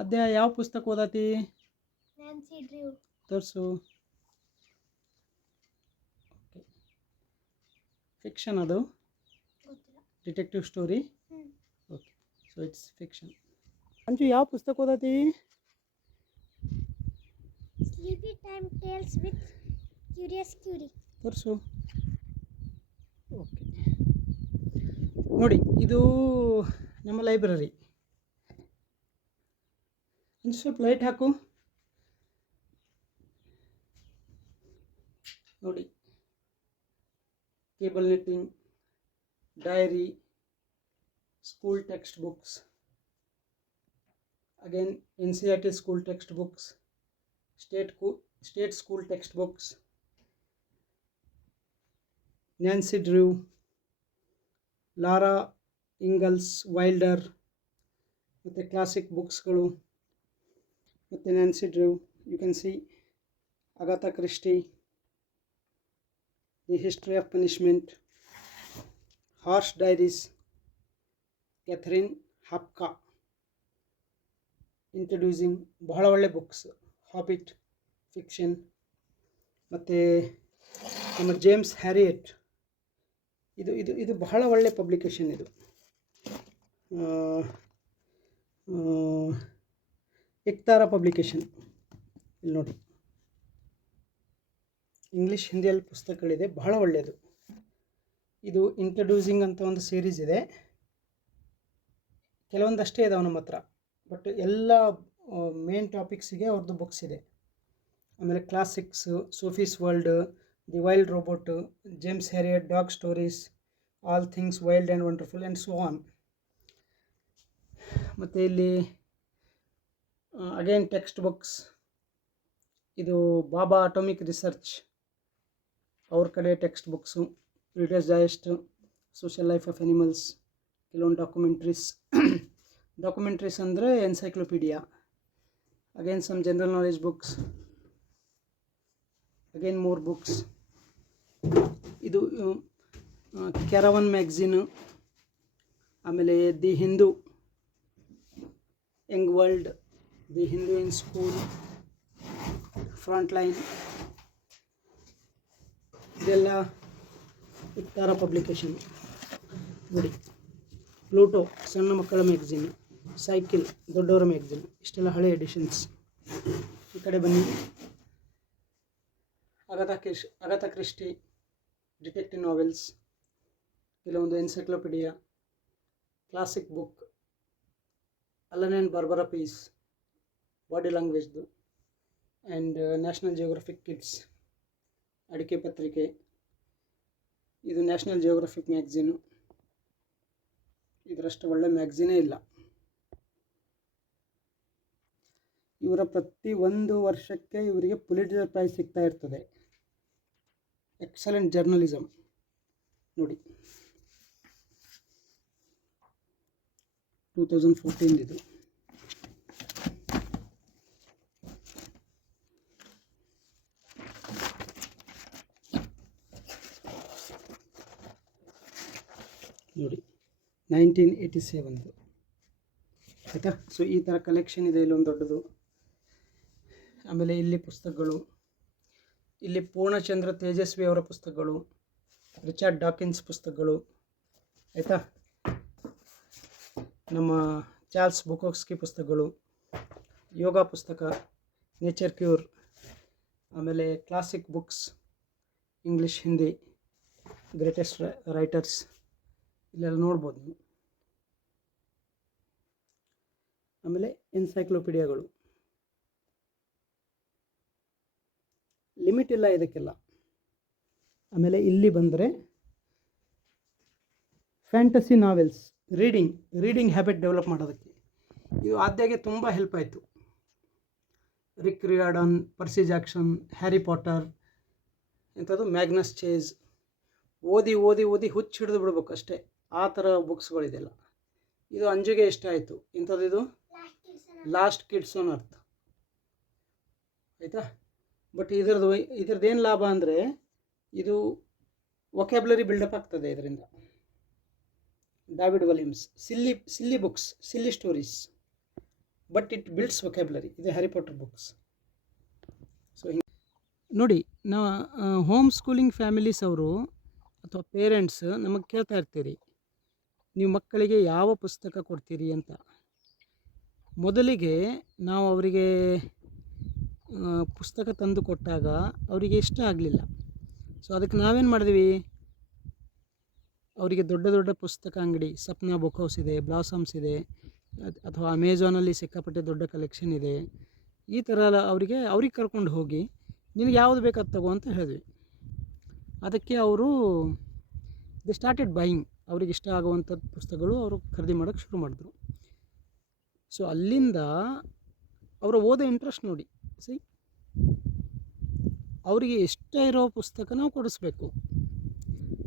ಅಧ್ಯಾಯ ಯಾವ ಪುಸ್ತಕ ಓದತಿ? Nancy Drew. ತೋರಿಸು. ಫಿಕ್ಷನ್ ಅದು? ಗೊತ್ತಿಲ್ಲ. Detective story? Hmm. Okay, so it's fiction. Anju ಯಾವ ಪುಸ್ತಕ ಓದತಿ? Sleepy time tales with Curious Curie. ತೋರಿಸು. ಓಕೆ, ನೋಡಿ ಇದು ನಮ್ಮ ಲೈಬ್ರರಿ. ಅಂಜು ಸ್ವಲ್ಪ ಲೈಟ್ ಹಾಕು. ನೋಡಿ, cable netting, diary, school text books, again NCERT school textbooks, state school textbooks, Nancy Drew, Lara Ingalls Wilder, ಮತ್ತು ಕ್ಲಾಸಿಕ್ ಬುಕ್ಸ್ಗಳು. ಮತ್ತು Nancy Drew, you can see Agatha Christie, the History of Punishment, Horse Diaries, Catherine Hapka, introducing, ಬಹಳ ಒಳ್ಳೆ books. ಹಾಬಿಟ್ fiction. ಮತ್ತು ನಮ್ಮ James Harriet, ಇದು ಇದು ಇದು ಬಹಳ ಒಳ್ಳೆ ಪಬ್ಲಿಕೇಶನ್. ಇದು ಎಕ್ತಾರ ಪಬ್ಲಿಕೇಶನ್. ಇಲ್ಲಿ ನೋಡಿ, ಇಂಗ್ಲೀಷ್ ಹಿಂದಿಯಲ್ಲಿ ಪುಸ್ತಕಗಳಿದೆ, ಬಹಳ ಒಳ್ಳೆಯದು. ಇದು ಇಂಟ್ರೊಡ್ಯೂಸಿಂಗ್ ಅಂತ ಒಂದು ಸೀರೀಸ್ ಇದೆ. ಕೆಲವೊಂದಷ್ಟೇ ಇದಾವೆ ನಮ್ಮ ಹತ್ರ, ಬಟ್ ಎಲ್ಲ ಮೇನ್ ಟಾಪಿಕ್ಸಿಗೆ ಅವ್ರದ್ದು ಬುಕ್ಸ್ ಇದೆ. ಆಮೇಲೆ classics, Sophie's World, the Wild Robot, James Herriot, dog stories, All Things Wild and Wonderful and so on. ಮತ್ತು ಇಲ್ಲಿ ಅಗೇನ್ ಟೆಕ್ಸ್ಟ್ ಬುಕ್ಸ್. ಇದು ಬಾಬಾ ಅಟೋಮಿಕ್ ರಿಸರ್ಚ್ ಅವ್ರ ಕಡೆ text books. Reader's Digest, social life of animals, ಕೆಲವೊಂದು documentaries ಅಂದರೆ encyclopedia. Again some general knowledge books, again more books. ಇದು Caravan magazine. ಆಮೇಲೆ the Hindu, Young World, the Hindu in school, Frontline, ಇದೆಲ್ಲ ಇಕ್ತಾರ publication. ನೋಡಿ, Pluto ಸಣ್ಣ ಮಕ್ಕಳ ಮ್ಯಾಗ್ಝೀನ್, ಸೈಕಿಲ್ ದೊಡ್ಡವರ ಮ್ಯಾಗ್ಝೀನ್, ಇಷ್ಟೆಲ್ಲ ಹಳೆ ಎಡಿಷನ್ಸ್. ಈ ಕಡೆ ಬನ್ನಿ, ಅಗಾಥಾ ಕ್ರಿಸ್ಟಿ ಡಿಟೆಕ್ಟಿವ್ ನಾವೆಲ್ಸ್, ಕೆಲವೊಂದು encyclopedia, classic book, Allan and Barbara Pease, body ಲ್ಯಾಂಗ್ವೇಜ್ದು, ಆ್ಯಂಡ್ ನ್ಯಾಷನಲ್ ಜಿಯೋಗ್ರಫಿಕ್ ಕಿಡ್ಸ್ ಅಡಿಕೆ ಪತ್ರಿಕೆ. ಇದು ನ್ಯಾಷನಲ್ ಜಿಯೋಗ್ರಫಿಕ್ ಮ್ಯಾಗ್ಝೀನು. ಇದರಷ್ಟು ಒಳ್ಳೆ ಮ್ಯಾಗ್ಝೀನೇ ಇಲ್ಲ. ಇವರ ಪ್ರತಿ ಒಂದು ವರ್ಷಕ್ಕೆ ಇವರಿಗೆ ಪುಲಿಟ್ಜರ್ ಪ್ರೈಸ್ ಸಿಗ್ತಾ ಇರ್ತದೆ. Excellent journalism. ನೋಡಿ, 2014 ಇದು. ನೋಡಿ, 1987. ಆಯಿತಾ? ಸೊ ಈ ಥರ ಕಲೆಕ್ಷನ್ ಇದೆ ಇಲ್ಲೊಂದು ದೊಡ್ಡದು. ಆಮೇಲೆ ಇಲ್ಲಿ ಪುಸ್ತಕಗಳು, ಇಲ್ಲಿ ಪೂರ್ಣಚಂದ್ರ ತೇಜಸ್ವಿ ಅವರ ಪುಸ್ತಕಗಳು, ರಿಚರ್ಡ್ ಡಾಕಿನ್ಸ್ ಪುಸ್ತಕಗಳು. ಆಯಿತಾ? ನಮ್ಮ ಚಾರ್ಲ್ಸ್ ಬುಕೋವ್ಸ್ಕಿ ಪುಸ್ತಕಗಳು, ಯೋಗ ಪುಸ್ತಕ, ನೇಚರ್ ಕ್ಯೂರ್, ಆಮೇಲೆ classic books, English Hindi, greatest writers, ಇಲ್ಲೆಲ್ಲ ನೋಡ್ಬೋದು ನೀವು. ಆಮೇಲೆ ಎನ್ಸೈಕ್ಲೋಪೀಡಿಯಾಗಳು, ಲಿಮಿಟ್ ಇಲ್ಲ ಇದಕ್ಕೆಲ್ಲ. ಆಮೇಲೆ ಇಲ್ಲಿ ಬಂದರೆ fantasy novels, reading habit develop ಮಾಡೋದಕ್ಕೆ ಇದು ಆದ್ಯಾಗೆ ತುಂಬ ಹೆಲ್ಪ್ ಆಯಿತು. ರಿಕ್ ರಿಯಾರ್ಡನ್, ಪರ್ಸಿ ಜಾಕ್ಸನ್, ಹ್ಯಾರಿ ಪಾಟರ್, ಇಂಥದ್ದು ಮ್ಯಾಗ್ನಸ್ ಚೇಸ್. ಓದಿ ಓದಿ ಓದಿ ಹುಚ್ಚು ಹಿಡಿದು ಬಿಡ್ಬೇಕು ಅಷ್ಟೇ, ಆ ಥರ ಬುಕ್ಸ್ಗಳಿದೆಲ್ಲ. ಇದು ಅಂಜುಗೆ ಇಷ್ಟ ಆಯಿತು. ಇಂಥದ್ದು ಇದು ಲಾಸ್ಟ್ ಕಿಡ್ಸ್ ಆನ್ ಅರ್ತ್. ಆಯಿತಾ? ಬಟ್ ಇದ್ರದ್ದೇನು ಲಾಭ ಅಂದರೆ ಇದು ವೊಕ್ಯಾಬ್ಲರಿ ಬಿಲ್ಡಪ್ ಆಗ್ತದೆ ಇದರಿಂದ. David Williams, silly books, silly stories. But it builds vocabulary. ಇದು ಹ್ಯಾರಿ ಪಾಟರ್ ಬುಕ್ಸ್. ಸೊ ನೋಡಿ, ನಾ ಹೋಮ್ ಸ್ಕೂಲಿಂಗ್ ಫ್ಯಾಮಿಲೀಸ್ ಅವರು ಅಥವಾ ಪೇರೆಂಟ್ಸ್ ನಮಗೆ ಕೇಳ್ತಾ ಇರ್ತೀರಿ, ನೀವು ಮಕ್ಕಳಿಗೆ ಯಾವ ಪುಸ್ತಕ ಕೊಡ್ತೀರಿ ಅಂತ. ಮೊದಲಿಗೆ ನಾವು ಅವರಿಗೆ ಪುಸ್ತಕ ತಂದು ಕೊಟ್ಟಾಗ ಅವರಿಗೆ ಇಷ್ಟ ಆಗಲಿಲ್ಲ. ಸೊ ಅದಕ್ಕೆ ನಾವೇನು ಮಾಡಿದ್ವಿ, ಅವರಿಗೆ ದೊಡ್ಡ ದೊಡ್ಡ ಪುಸ್ತಕ ಅಂಗಡಿ, ಸಪ್ನಾ ಬುಕ್ ಹೌಸ್ ಇದೆ, ಬ್ಲಾಸಮ್ಸ್ ಇದೆ, ಅಥವಾ ಅಮೆಝಾನಲ್ಲಿ ಸಿಕ್ಕಾಪಟ್ಟೆ ದೊಡ್ಡ ಕಲೆಕ್ಷನ್ ಇದೆ, ಈ ಥರ ಅವ್ರಿಗೆ ಕರ್ಕೊಂಡು ಹೋಗಿ ನಿನಗೆ ಯಾವುದು ಬೇಕಾದ ತಗೋ ಅಂತ ಹೇಳಿದ್ವಿ. ಅದಕ್ಕೆ ಅವರು ದಿ ಸ್ಟಾರ್ಟೆಡ್ ಬೈಯಿಂಗ್. ಅವ್ರಿಗೆ ಇಷ್ಟ ಆಗುವಂಥ ಪುಸ್ತಕಗಳು ಅವರು ಖರೀದಿ ಮಾಡೋಕ್ಕೆ ಶುರು ಮಾಡಿದ್ರು. ಸೊ ಅಲ್ಲಿಂದ ಅವರ ಓದೋ ಇಂಟ್ರೆಸ್ಟ್ ನೋಡಿ, ಅವರಿಗೆ ಇಷ್ಟ ಇರೋ ಪುಸ್ತಕ ನಾವು ಕೊಡಿಸ್ಬೇಕು.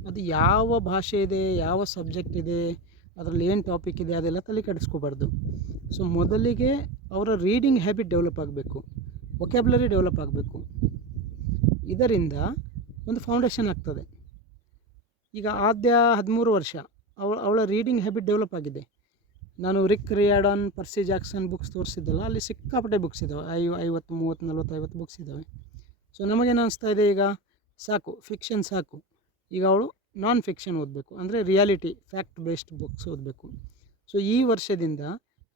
ಅದು ಯಾವ ಭಾಷೆ ಇದೆ, ಯಾವ ಸಬ್ಜೆಕ್ಟ್ ಇದೆ, ಅದರಲ್ಲಿ ಏನು ಟಾಪಿಕ್ ಇದೆ, ಅದೆಲ್ಲ ತಲೆ ಕೆಡಿಸ್ಕೋಬಾರ್ದು. ಸೊ ಮೊದಲಿಗೆ ಅವರ ರೀಡಿಂಗ್ ಹ್ಯಾಬಿಟ್ ಡೆವಲಪ್ ಆಗಬೇಕು, ವೊಕ್ಯಾಬ್ಯುಲರಿ ಡೆವಲಪ್ ಆಗಬೇಕು. ಇದರಿಂದ ಒಂದು ಫೌಂಡೇಶನ್ ಆಗ್ತದೆ. ಈಗ ಆದ್ಯ 13 ವರ್ಷ ಅವಳ ರೀಡಿಂಗ್ ಹ್ಯಾಬಿಟ್ ಡೆವಲಪ್ ಆಗಿದೆ. ನಾನು ರಿಕ್ ರಿಯಾರ್ಡನ್, ಪರ್ಸಿ ಜಾಕ್ಸನ್ ಬುಕ್ಸ್ ತೋರಿಸಿದ್ದಲ್ಲ, ಅಲ್ಲಿ ಸಿಕ್ಕಾಪಟ್ಟೆ ಬುಕ್ಸ್ ಇದ್ದಾವೆ. 50, 30, 40, 50 ಬುಕ್ಸ್ ಇದ್ದಾವೆ. ಸೊ ನಮಗೇನು ಅನಿಸ್ತಾ ಇದೆ, ಈಗ ಸಾಕು, ಫಿಕ್ಷನ್ ಸಾಕು, ಈಗ ಅವಳು ನಾನ್ ಫಿಕ್ಷನ್ ಓದಬೇಕು, ಅಂದರೆ ರಿಯಾಲಿಟಿ, ಫ್ಯಾಕ್ಟ್ ಬೇಸ್ಡ್ ಬುಕ್ಸ್ ಓದಬೇಕು. ಸೊ ಈ ವರ್ಷದಿಂದ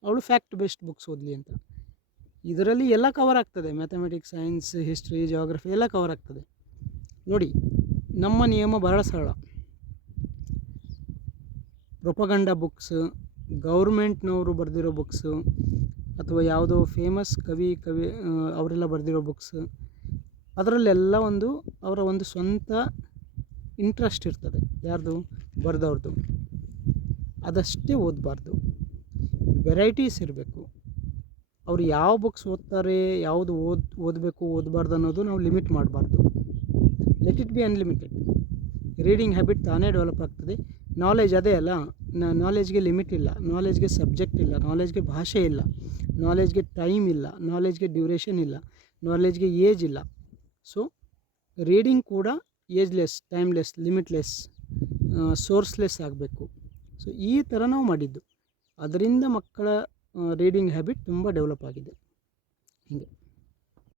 ಅವಳು ಫ್ಯಾಕ್ಟ್ ಬೇಸ್ಡ್ ಬುಕ್ಸ್ ಓದಲಿ ಅಂತ. ಇದರಲ್ಲಿ ಎಲ್ಲ ಕವರ್ ಆಗ್ತದೆ, ಮ್ಯಾಥಮೆಟಿಕ್ಸ್, ಸೈನ್ಸ್, ಹಿಸ್ಟ್ರಿ, ಜಿಯೋಗ್ರಫಿ ಎಲ್ಲ ಕವರ್ ಆಗ್ತದೆ. ನೋಡಿ, ನಮ್ಮ ನಿಯಮ ಬಹಳ ಸರಳ. ಪ್ರೊಪಗಂಡ ಬುಕ್ಸ್, ಗೌರ್ಮೆಂಟ್ನವರು ಬರೆದಿರೋ ಬುಕ್ಸು, ಅಥವಾ ಯಾವುದೋ ಫೇಮಸ್ ಕವಿ ಅವರೆಲ್ಲ ಬರೆದಿರೋ ಬುಕ್ಸ್, ಅದರಲ್ಲೆಲ್ಲ ಅವರ ಒಂದು ಸ್ವಂತ ಇಂಟ್ರೆಸ್ಟ್ ಇರ್ತದೆ. ಯಾರ್ದು? ಬರೆದವ್ರದ್ದು. ಅದಷ್ಟೇ ಓದಬಾರ್ದು, ವೆರೈಟೀಸ್ ಇರಬೇಕು. ಅವರು ಯಾವ ಬುಕ್ಸ್ ಓದ್ತಾರೆ, ಯಾವುದು ಓದಬೇಕು ಓದಬಾರ್ದು ಅನ್ನೋದು ನಾವು ಲಿಮಿಟ್ ಮಾಡಬಾರ್ದು. Let it be unlimited. Reading habit ತಾನೇ ಡೆವಲಪ್ ಆಗ್ತದೆ. ನಾಲೆಜ್ ಅದೇ ಅಲ್ಲ, ನಾಲೆಜ್ಗೆ ಲಿಮಿಟ್ ಇಲ್ಲ, ನಾಲೆಜ್ಗೆ ಸಬ್ಜೆಕ್ಟ್ ಇಲ್ಲ, ನಾಲೆಜ್ಗೆ ಭಾಷೆ ಇಲ್ಲ, ನಾಲೆಜ್ಗೆ ಟೈಮ್ ಇಲ್ಲ, ನಾಲೆಜ್ಗೆ ಡ್ಯೂರೇಷನ್ ಇಲ್ಲ, ನಾಲೆಜ್ಗೆ ಏಜ್ ಇಲ್ಲ. ಸೊ ರೀಡಿಂಗ್ ಕೂಡ ಏಜ್ಲೆಸ್, ಟೈಮ್ಲೆಸ್, ಲಿಮಿಟ್ಲೆಸ್, ಸೋರ್ಸ್ಲೆಸ್ ಆಗಬೇಕು. ಸೊ ಈ ಥರ ನಾವು ಮಾಡಿದ್ದು. ಅದರಿಂದ ಮಕ್ಕಳ ರೀಡಿಂಗ್ ಹ್ಯಾಬಿಟ್ ತುಂಬ ಡೆವಲಪ್ ಆಗಿದೆ. ಹೀಗೆ